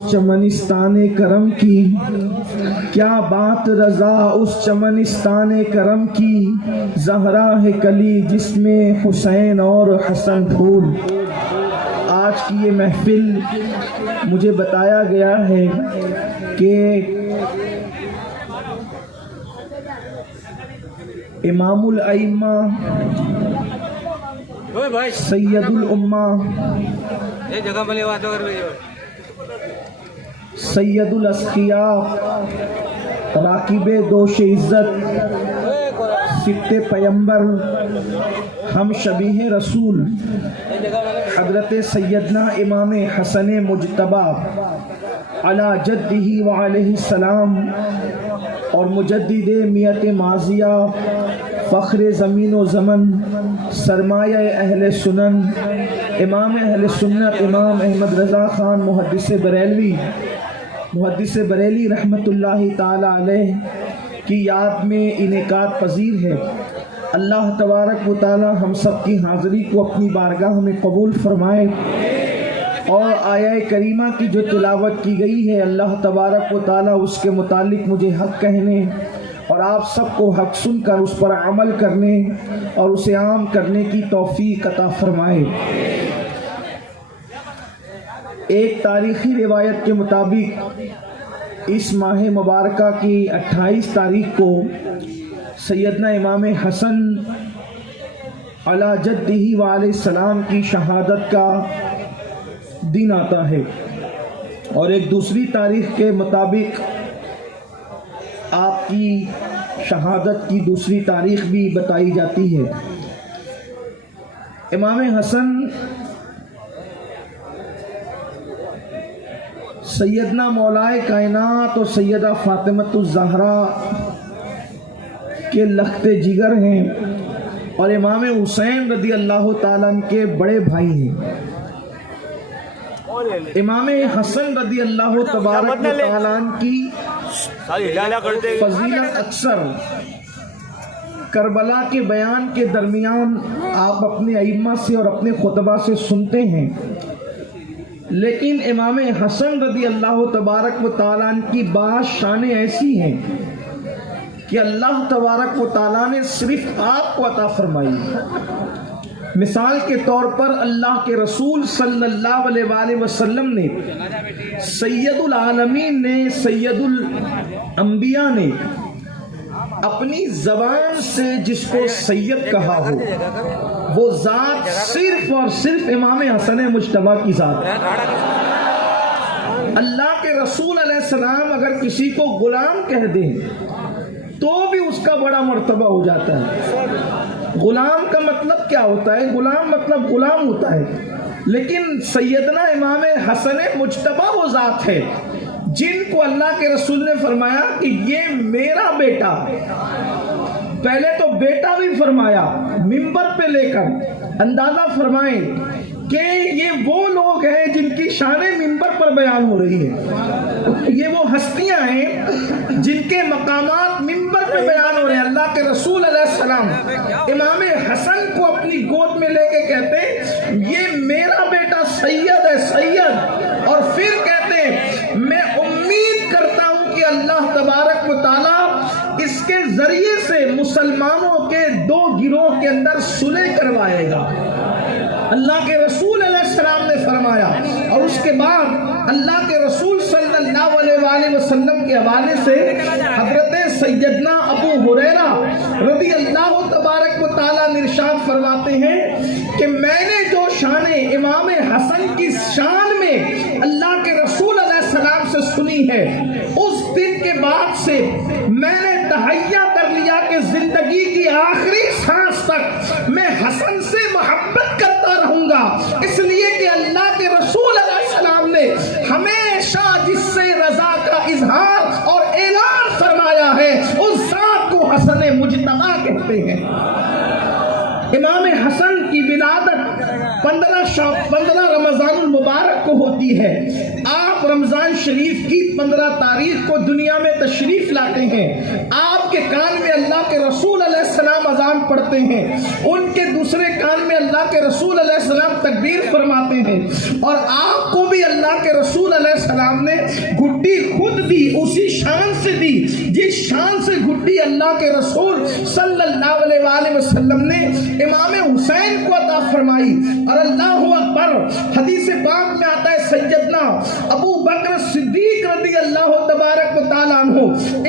چمنستان کرم کی کیا بات رضا اس چمنستان کرم کی، زہرا ہے کلی جس میں حسین اور حسن پھول۔ آج کی یہ محفل مجھے بتایا گیا ہے کہ امام الائمہ سید الامہ سید الاسقیاء راکب دوش عزت سبت پیمبر ہم شبیہ رسول حضرت سیدنا امام حسن مجتبی علی جدہ وعلیہ السلام اور مجدد میت ماضیہ فخر زمین و زمن سرمایہ اہل سنن امام اہل سنت امام احمد رضا خان محدث بریلی رحمت اللہ تعالی علیہ کی یاد میں انعقاد پذیر ہے۔ اللہ تبارک و تعالی ہم سب کی حاضری کو اپنی بارگاہ میں قبول فرمائے، اور آیہ کریمہ کی جو تلاوت کی گئی ہے اللہ تبارک و تعالی اس کے متعلق مجھے حق کہنے اور آپ سب کو حق سن کر اس پر عمل کرنے اور اسے عام کرنے کی توفیق عطا فرمائے۔ ایک تاریخی روایت کے مطابق اس ماہ مبارکہ کی 28 تاریخ کو سیدنا امام حسن علی جدہ وعلیہ السلام کی شہادت کا دن آتا ہے، اور ایک دوسری تاریخ کے مطابق آپ کی شہادت کی دوسری تاریخ بھی بتائی جاتی ہے۔ امام حسن سیدنا مولائے کائنات اور سیدہ فاطمۃ الزہرا کے لخت جگر ہیں، اور امام حسین رضی اللہ تعالیٰ عنہ کے بڑے بھائی ہیں۔ امام حسن رضی اللہ تبارک و تعالیٰ عنہ کی فضیلت اکثر کربلا کے بیان کے درمیان آپ اپنے ائمہ سے اور اپنے خطبہ سے سنتے ہیں، لیکن امام حسن رضی اللہ تبارک و تعالیٰ عنہ کی بعض شانیں ایسی ہیں کہ اللہ تبارک و تعالیٰ نے صرف آپ کو عطا فرمائی۔ مثال کے طور پر اللہ کے رسول صلی اللہ علیہ وآلہ وسلم نے، سید العالمین نے، سید الانبیاء نے اپنی زبان سے جس کو سید کہا ہو وہ ذات صرف اور صرف امام حسن مجتبی کی ذات ہے۔ اللہ کے رسول علیہ السلام اگر کسی کو غلام کہہ دیں تو بھی اس کا بڑا مرتبہ ہو جاتا ہے۔ غلام کا مطلب کیا ہوتا ہے؟ غلام مطلب غلام ہوتا ہے، لیکن سیدنا امام حسن مجتبی وہ ذات ہے جن کو اللہ کے رسول نے فرمایا کہ یہ میرا بیٹا، پہلے تو بیٹا بھی فرمایا منبر پہ لے کر، اندازہ فرمائیں کہ یہ وہ لوگ ہیں جن کی شانیں منبر پر بیان ہو رہی ہے، یہ وہ ہستیاں ہیں جن کے مقامات منبر پہ بیان ہو رہے ہیں۔ اللہ کے رسول علیہ السلام امام حسن کو اپنی گود میں لے کے کہتے ہیں یہ میرا بیٹا سید ہے، سید، اور پھر کہتے ہیں میں امید کرتا ہوں کہ اللہ تبارک و تعالیٰ اس کے ذریعے سے مسلمانوں کے دو گروہ کے اندر صلح کروائے گا۔ اللہ کے رسول علیہ السلام نے فرمایا، اور اس کے بعد اللہ کے رسول صلی اللہ علیہ وآلہ وسلم کے حوالے سے حضرت سیدنا ابو ہریرہ رضی اللہ تبارک و تعالیٰ نے ارشاد فرماتے ہیں کہ میں نے جو شان امام حسن کی شان میں اللہ کے رسول علیہ السلام سے سنی ہے، اس دن کے بعد سے میں نے تہیہ کر لیا کہ زندگی کی آخری سانس تک میں حسن سے محبت کرتا رہوں گا، اس لیے کہ اللہ کے رسول علیہ السلام نے ہمیشہ جس سے رضا کا اظہار اور اعلان فرمایا ہے اس ذات کو حسن مجتبی کہتے ہیں۔ امام حسن کی ولادت 15 رمضان المبارک کو ہوتی ہے۔ آپ رمضان شریف کی 15 تاریخ کو دنیا میں تشریف لاتے ہیں۔ آپ کے کے کان میں اللہ کے رسول علیہ السلام اذان پڑھتے ہیں، ان کے دوسرے کان میں اللہ کے رسول علیہ السلام تکبیر فرماتے ہیں، اور آپ کو بھی اللہ کے رسول علیہ السلام نے گھٹی خود دی، اسی شان سے دی جس شان سے گھٹی اللہ کے رسول صلی اللہ علیہ وآلہ وسلم نے امام حسین کو عطا فرمائی۔ اور اللہ اکبر، حدیث پاک میں آتا ہے سیدنا ابو بکر صدیق رضی اللہ تبارک و تعالیٰ عنہ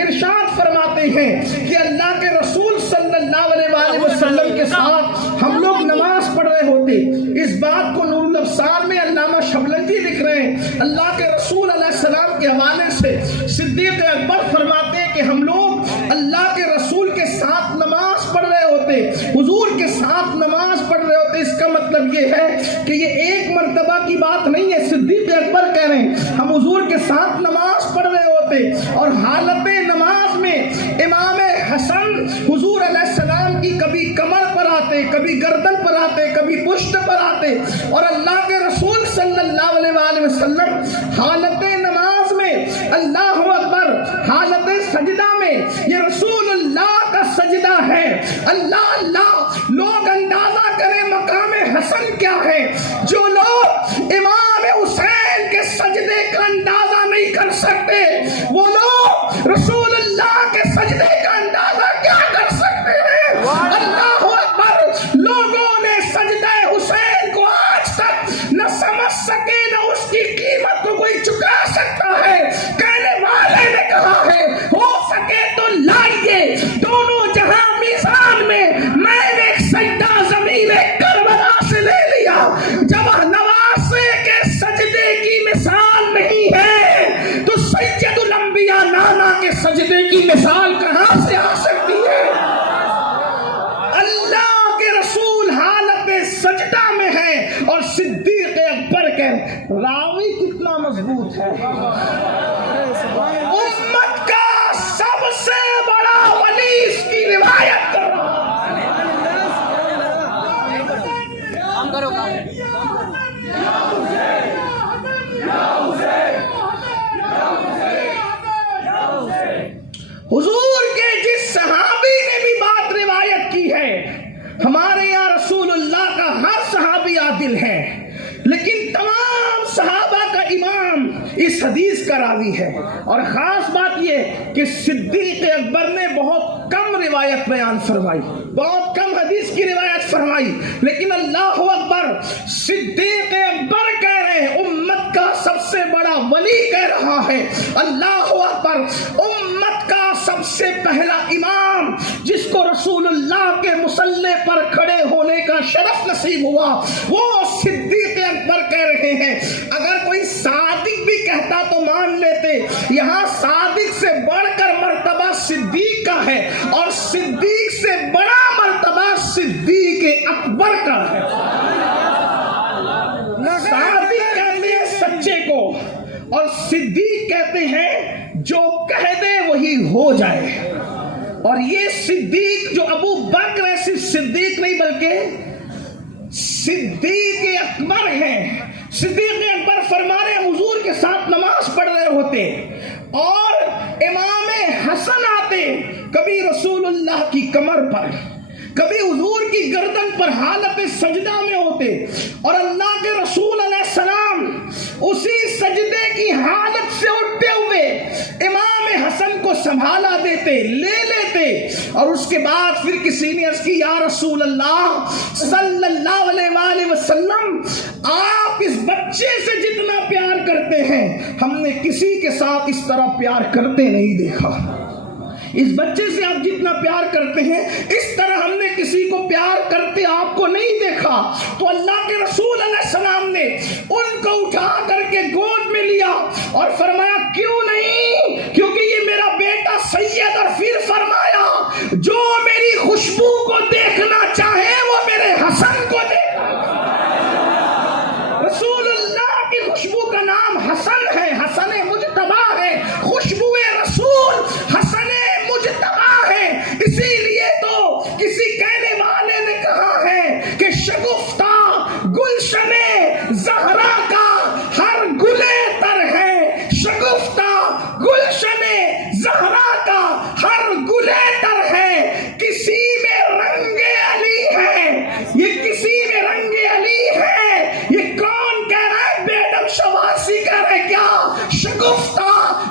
ارشاد فرماتے ہیں کہ اللہ کے رسول صلی اللہ علیہ وآلہ وسلم کے ساتھ ہم لوگ نماز پڑھ رہے ہوتے۔ اس بات کو نور الابصار میں علامہ شبلنجی لکھ رہے ہیں، اللہ کے رسول علیہ السلام کے حوالے سے صدیق اکبر فرماتے ہیں کہ ہم لوگ اللہ کے رسول کے ساتھ نماز پڑھ رہے ہوتے، حضور کے ساتھ نماز پڑھ رہے ہوتے۔ اس کا مطلب یہ ہے کہ یہ ایک مرتبہ کی بات نہیں ہے، صدیق اکبر کہہ رہے ہیں ہم حضور کے ساتھ نماز پڑھ رہے ہوتے، اور حالت نماز میں امام حسن حضور علیہ السلام کی کبھی کمر پر آتے، کبھی گردن پر آتے، کبھی پشت پر آتے، اور اللہ کے رسول صلی اللہ علیہ وآلہ وسلم حالت نماز میں اللہ اکبر، حالت سجدہ میں یہ رسول اللہ کا سجدہ ہے۔ اللہ اللہ، لوگ اندازہ کریں مقام حسن کیا ہے۔ جو لوگ امام حسین کے سجدے کا اندازہ نہیں کر سکتے، وہ لوگ رسول اللہ کے سجدے کا اندازہ کیا کر سکتے ہیں۔ اللہ اکبر، لوگوں نے سجدہ حسین کو آج تک نہ سمجھ سکے، نہ اس کی قیمت کو کوئی چکا سکتا ہے۔ کہنے والے نے کہا ہے ہو سکے تو لائیے دونوں جہاں میزان میں، میں نے ایک سجدہ زمین کربلا سے لے لیا۔ جب نواسے کے سجدے کی مثال نہیں ہے تو سید الانبیاء نانا کے سجدے کی مثال کہاں سے آ سکتی ہے۔ اللہ کے رسول حالت سجدہ میں ہے، اور صدیق اکبر کے راوی کتنا مضبوط ہے، امت کا سب سے بڑا ولی اس کی روایت کر رہا ہے۔ حضور کے جس صحابی نے بھی بات روایت کی ہے، ہمارے یہاں رسول اللہ کا ہر صحابی عادل ہے، لیکن تمام صحابہ کا امام اس حدیث کا راوی ہے۔ اور خاص بات یہ کہ صدیق اکبر نے بہت کم روایت بیان فرمائی، بہت کم حدیث کی روایت فرمائی، لیکن اللہ اکبر، صدیق اکبر کہہ رہے ہیں امت کا سب سے بڑا ولی کہہ رہا ہے۔ اللہ اکبر، امت کا سب سے پہلا امام جس کو رسول اللہ کے مصلی پر کھڑے ہونے کا شرف نصیب ہوا، وہ صدیق اکبر کہہ رہے ہیں۔ اگر کوئی صادق بھی کہتا تو مان لیتے، یہاں صادق سے بڑھ کر مرتبہ صدیق کا ہے، اور صدیق سے بڑا مرتبہ صدیق اکبر کا ہے۔ صادق کہتے ہیں سچے کو، اور صدیق کہتے ہیں جو کہہ دے وہی ہو جائے۔ اور یہ صدیق جو ابو بکر ہے، صرف صدیق نہیں بلکہ صدیق اکبر ہیں۔ صدیق اکبر فرما رہے حضور کے ساتھ نماز پڑھ رہے ہوتے، اور امام حسن آتے، کبھی رسول اللہ کی کمر پر، کبھی حضور کی گردن پر حالت سجدہ میں ہوتے، اور اللہ کے رسول علیہ السلام اسی سجدے کی حالت سے اٹھتے ہوئے امام حسن کو سنبھالا دیتے، لے لیتے، اور اس کے بعد پھر کسی نے عرض کی یا رسول اللہ صلی اللہ علیہ وآلہ وسلم، آپ اس بچے سے جتنا پیار کرتے ہیں ہم نے کسی کے ساتھ اس طرح پیار کرتے نہیں دیکھا۔ اس بچے سے آپ جتنا پیار کرتے ہیں اس طرح ہم نے کسی کو پیار کرتے آپ کو نہیں دیکھا۔ تو اللہ کے رسول علیہ السلام نے ان کو اٹھا کر کے گود میں لیا اور فرمایا کیوں نہیں، کیونکہ یہ میرا بیٹا سید، اور پھر فرمایا جو میری خوشبو کو دیکھنا چاہے وہ میرے حسن کو دیکھا۔ رسول اللہ کی خوشبو کا نام حسن ہے، حسن مجتبی ہے، خوشبو رسول حسن مجتبی ہے۔ اسی لیے تو کسی کہنے والے نے کہا ہے کہ شگفتہ گلشن زہرا کا ہر گلے تر ہے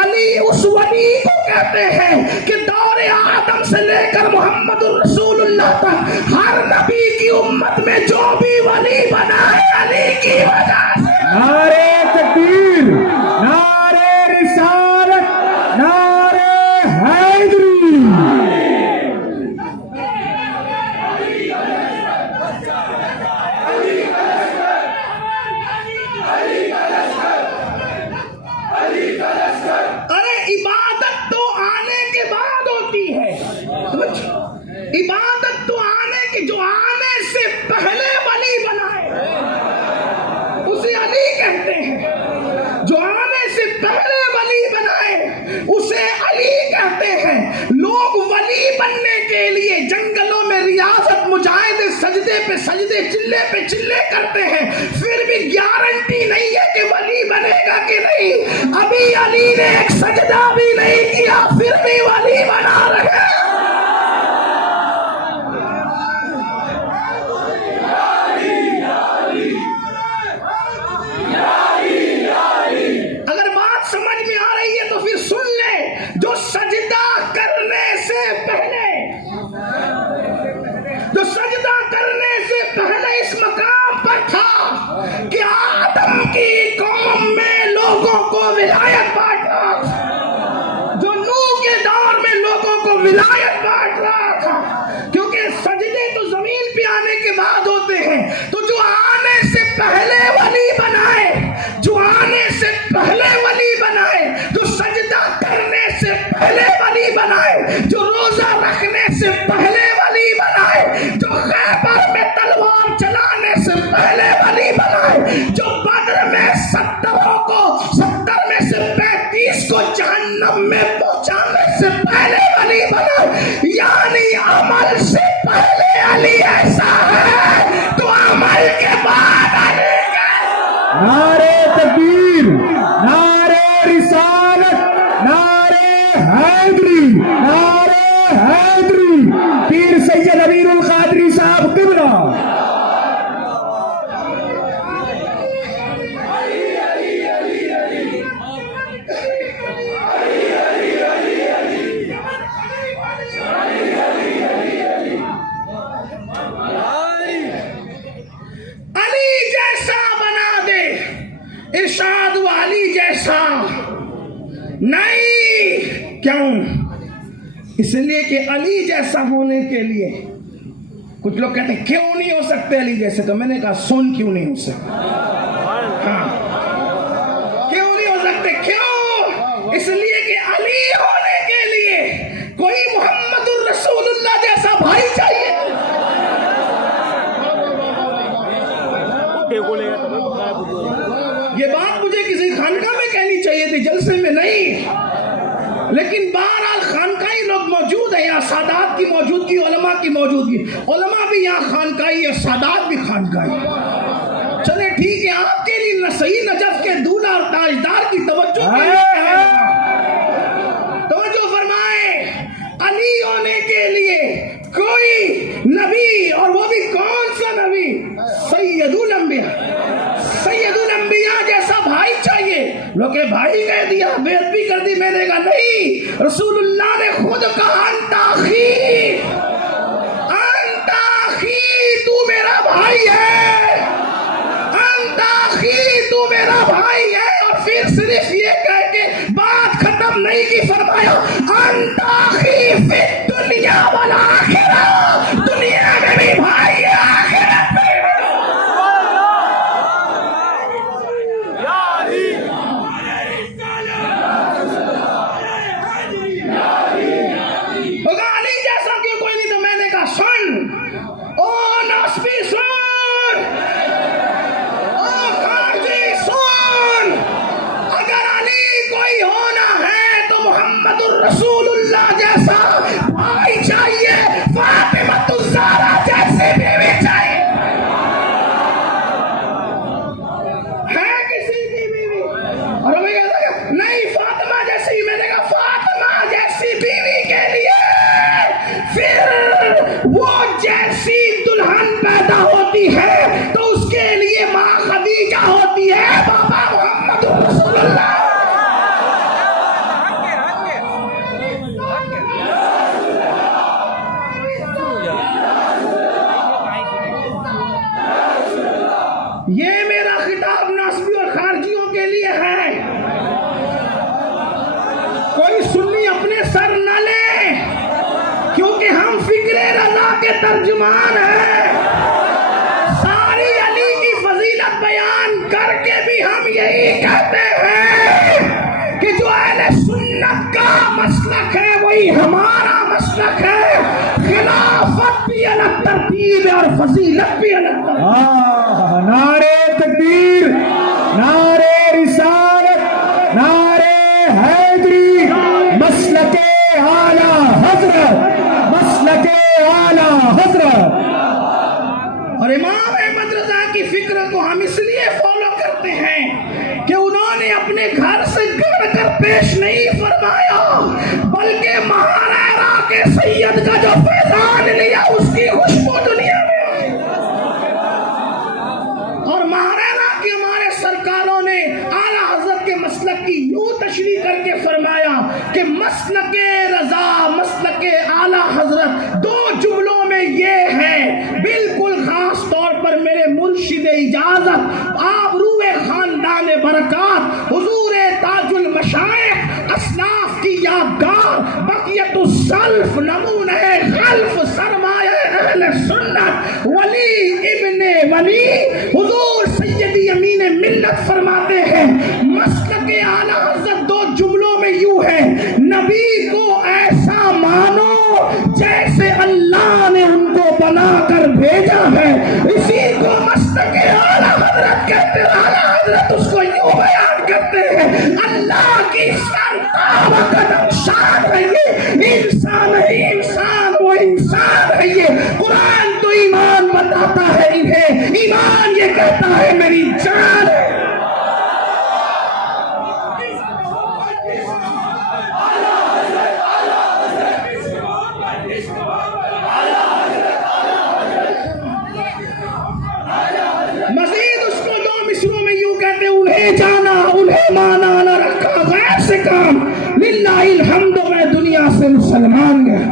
علی اس ولی کو کہتے ہیں کہ دور آدم سے لے کر محمد الرسول اللہ تک ہر نبی کی امت میں جو بھی ولی بنا ہے علی کی وجہ سے. نعرے تکبیر، نعرے رسالت، نعرے حیدری. ارے عبادت تو آنے کے بعد ہوتی ہے. عبادت تو آنے کے، جو آنے سے پہلے ولی بنائے اسے علی کہتے ہیں. جو آنے سے پہلے ولی بنائے اسے علی کہتے ہیں. لوگ ولی بننے کے لیے جنگلوں میں ریاضت مجاہدے سجدے پہ سجدے چلے پہ چلے کرتے ہیں، پھر بھی گارنٹی نہیں ہے کہ ولی بنے گا کہ نہیں. ابھی علی نے ایک سجدہ بھی نہیں کیا پھر بھی ولی بنا رہے ہیں. اگر بات سمجھ میں آ رہی ہے تو پھر سن لیں. جو سجدہ کرنے سے پہلے، جو سجدہ کرنے سے پہلے اس مقام پر تھا کہ آدم کی قوم میں لوگوں کو ولایت بانٹ رہا تھا، جو نوح کے دور میں لوگوں کو ولایت بانٹ رہا تھا. کیونکہ سجدے تو زمین پہ آنے کے بعد ہوتے ہیں. تو جو آنے سے پہلے ولی بنائے، جو آنے سے پہلے ولی بنائے، جو سجدہ کرنے سے پہلے ولی بنائے، جو روزہ رکھنے سے پہلے ولی بنائے، جو خیبر میں تلوار چلانے سے پہلے ولی بنائے، جو بدر میں 70 میں سے 35 کو جہنم میں پہنچانے سے پہلے ولی بنائے. یعنی عمل سے پہلے علی ایسا ہے تو عمل کے بعد علی ہے. نعرے تکبیر، نعرے رسالت، نعرے حیدری، نعرے حیدری. پیر سید امیر القادری صاحب قبلہ. علی جیسا بنا دے، ارشاد و علی جیسا نہیں. کیوں؟ اس لیے کہ علی جیسا ہونے کے لیے کچھ لوگ کہتے ہیں کیوں نہیں ہو سکتے علی جیسے. تو میں نے کہا سن کیوں نہیں ہو سکتے. ہاں کیوں نہیں ہو سکتے؟ کیوں؟ اس لیے کہ علی ہونے کے لیے کوئی محمد الرسول اللہ جیسا بھائی چاہیے. یہ بات مجھے کسی خانقاہ میں کہنی چاہیے تھی، جلسے میں نہیں. لیکن بہرحال خانقاہی لوگ موجود ہیں یہاں، سادات کی موجودگی، علماء کی موجودگی. علماء بھی یہاں خانقاہی ہے، سادات بھی خانقاہی. چلے ٹھیک ہے، آپ کے لیے صحیح نجف کے دولہا اور تاجدار کی توجہ فرمائے. علی ہونے کے لیے کوئی نبی، اور وہ بھی کون سا نبی؟ سید الانبیاء جیسا بھائی چاہیے. لوگ بھائی کہہ دیا، بیعت بھی کر دی. میں نے کہا نہیں، رسول اللہ نے خود کہا انت اخی، انت اخی، تو میرا بھائی ہے، انت اخی، تو میرا بھائی ہے. اور پھر صرف یہ کہہ کے بات ختم نہیں کی، فرمایا انت اخی فی الدنیا والآخرہ، دنیا میں بھی بھائی ہے، آخرت میں. علی ہم فکر رضا کے ترجمان ہیں. ساری علی کی فضیلت بیان کر کے بھی ہم یہی کہتے ہیں کہ جو اہل سنت کا مسلک ہے وہی ہمارا مسلک ہے. خلافت بھی الگ ترتیب ہے اور فضیلت بھی الگ ترتیب ہے. نعرے تکبیر، نعرے رسالت، نعرے حیدری، مسلک اعلی حضرت، مسلک اعلی حضرت. اور امام احمد رضا کی فکر کو ہم اس لیے فالو کرتے ہیں کہ انہوں نے اپنے گھر سے گڑ کر پیش نہیں فرمایا، بلکہ مہارانا کے سید کا جو فیضان لیا اس کی خوشبو دنیا میں آئی. اور مہارانا کے ہمارے سرکاروں نے اعلیٰ حضرت کے مسلک کی یوں تشریح کر کے فرمایا کہ مسلک رضا، مسلک اعلیٰ حضرت دو جملوں میں یہ ہے. بالکل خاص طور پر میرے مرشد اجازت آبرو خاندان برکات حضور تاج المشائخ اسلاف کی یادگار بقیت السلف نمونہ خلف سرمایہ اہل سنت ولی ابن ولی حضور سیدی امین ملت فرماتے ہیں مسلک اعلیٰ حضرت دو جملوں میں یوں ہے: نبی کو ایسا مانو جیسے اللہ نے ان کو بنا کر بھیجا ہے. اسی کو مسلک اعلیٰ حضرت کہتے ہیں. اعلیٰ حضرت اس کو یوں بیان کرتے ہیں: اللہ کی شان و قدم شان ہے یہ، انسان ہے انسان، وہ انسان ہے یہ. قرآن تو ایمان بتاتا ہے انہیں، ایمان یہ کہتا ہے میری جان ہے. مزید اس کو دو مصروں میں یوں کہتے ہیں: انہیں جانا انہیں مانا نہ رکھا غیر سے کام، للہ الحمد میں دنیا سے مسلمان گیا.